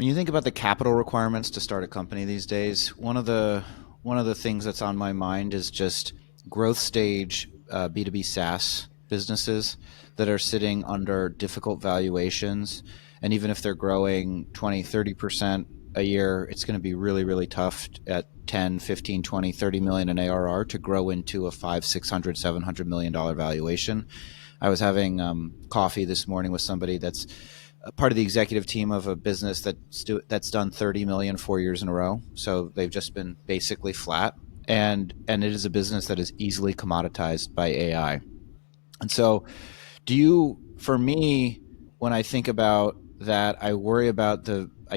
When you think about the capital requirements to start a company these days, one of the things that's on my mind is just growth stage B2B SaaS businesses that are sitting under difficult valuations. And even if they're growing 20, 30% a year, it's going to be really, really tough at 10, 15, 20, 30 million in ARR to grow into a 5, 600, $700 million valuation. I was having coffee this morning with somebody that's a part of the executive team of a business that's done 30 million 4 years in a row. So they've just been basically flat, and it is a business that is easily commoditized by AI. And so, for me, when I think about that, I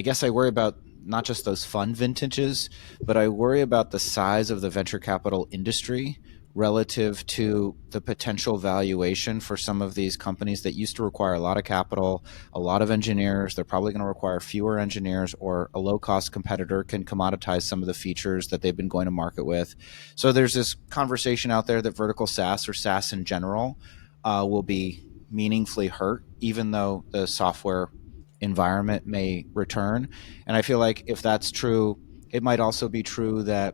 guess I worry about not just those fund vintages, but I worry about the size of the venture capital industry relative to the potential valuation for some of these companies that used to require a lot of capital, a lot of engineers. They're probably going to require fewer engineers, or a low cost competitor can commoditize some of the features that they've been going to market with. So there's this conversation out there that vertical SaaS, or SaaS in general, will be meaningfully hurt, even though the software environment may return. And I feel like if that's true, it might also be true that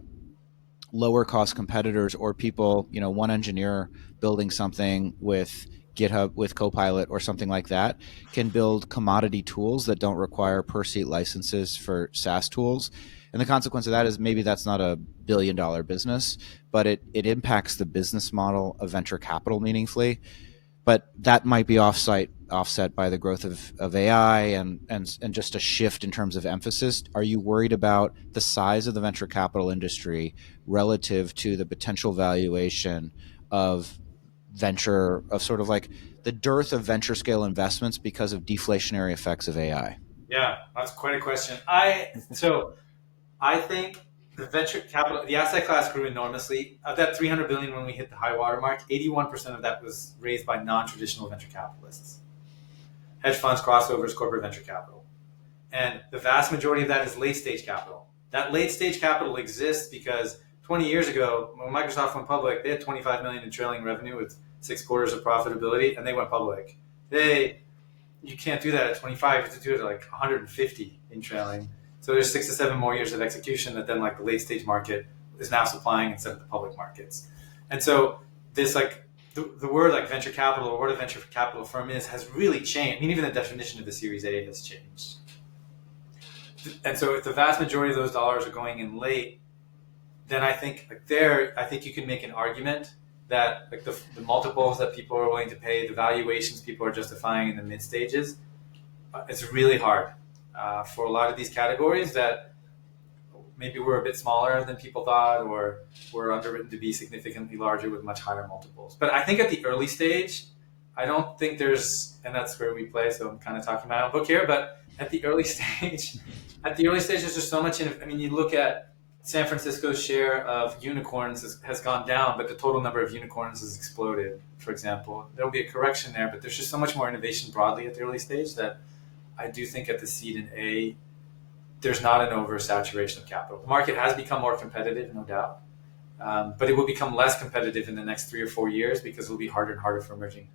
lower cost competitors, or people, one engineer building something with GitHub, with Copilot or something like that, can build commodity tools that don't require per seat licenses for SaaS tools. And the consequence of that is maybe that's not a $1 billion business, but it impacts the business model of venture capital meaningfully. But that might be offset by the growth of AI, and just a shift in terms of emphasis. Are you worried about the size of the venture capital industry relative to the potential valuation of sort of like the dearth of venture scale investments because of deflationary effects of AI? Yeah, that's quite a question. I think the venture capital, the asset class grew enormously. Of that 300 billion when we hit the high water mark, 81% of that was raised by non-traditional venture capitalists, hedge funds, crossovers, corporate venture capital, and the vast majority of that is late stage capital. That late stage capital exists because 20 years ago, when Microsoft went public, they had 25 million in trailing revenue with 6 quarters of profitability, and they went public. You can't do that at 25. You have to do it at like 150 in trailing. So there's 6 to 7 more years of execution that then like the late stage market is now supplying instead of the public markets. And so this like the word like venture capital, or what a venture capital firm is, has really changed. I mean, even the definition of the Series A has changed. And so if the vast majority of those dollars are going in late, then I think you can make an argument that like the multiples that people are willing to pay, the valuations people are justifying in the mid stages, it's really hard for a lot of these categories that maybe we're a bit smaller than people thought, or we're underwritten to be significantly larger with much higher multiples. But I think at the early stage, I don't think and that's where we play. So I'm kind of talking my own book here, but at the early stage, there's just so much. I mean, you look at San Francisco's share of unicorns has gone down, but the total number of unicorns has exploded, for example. There'll be a correction there, but there's just so much more innovation broadly at the early stage that I do think at the seed and A, there's not an oversaturation of capital. The market has become more competitive, no doubt, but it will become less competitive in the next 3 or 4 years because it'll be harder and harder for emerging.